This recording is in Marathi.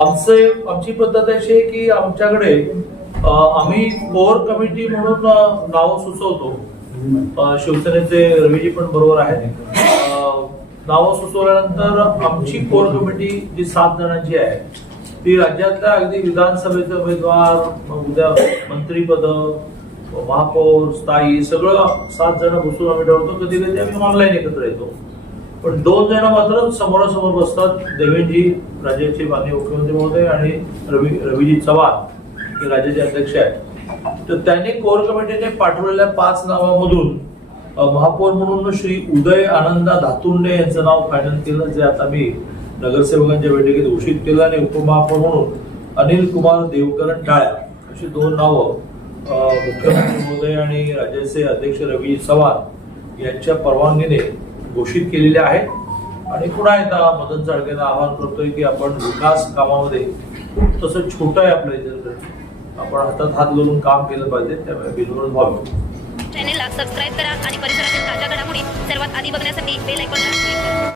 आमची पद्धत अशी आहे की आमच्याकडे आम्ही कोर कमिटी म्हणून नाव सुचवतो. शिवसेनेचे रवीजी पण बरोबर आहेत. नाव सुचवल्यानंतर आमची कोर कमिटी जी 7 जणांची आहे ती राज्यातल्या अगदी विधानसभेचे उमेदवार, उद्या मंत्रीपद, महापौर, स्थायी सगळं 7 जण बसून आम्ही ठरवतो. कधी कधी आम्ही ऑनलाईन एकत्र येतो, पण 2 जण मात्र समोरासमोर बसतात. देवेंद्रजी राज्याचे माननीय मुख्यमंत्री महोदय आणि रवीजी चव्हाण हे राज्याचे अध्यक्ष आहेत. तर त्यांनी कोर कमिटीने पाठवलेल्या 5 नावामधून महापौर म्हणून श्री उदय आनंदा धातुंडे यांचं नाव फायनल केलं, जे आता मी नगरसेवकांच्या बैठकीत घोषित केलं. आणि उपमहापौर म्हणून अनिल कुमार देवकरण टाळ्या अशी 2 नावं मुख्यमंत्री महोदय आणि राज्याचे अध्यक्ष रवीजी चव्हाण यांच्या परवानगीने घोषित केलेले आहेत. आणि पुन्हा एकदा मदन साळकेंना आवाहन करतोय की आपण विकास कामामध्ये खूप तसं छोटं आहे आपल्या इथे, आपण हातात हात घालून काम केलं पाहिजे, त्यामुळे बिनविरोध व्हावे. चॅनेलला सबस्क्राईब करा आणि परिसरातील ताज्या घडामोडी सर्वात आधी बघण्यासाठी बेल आयकॉनला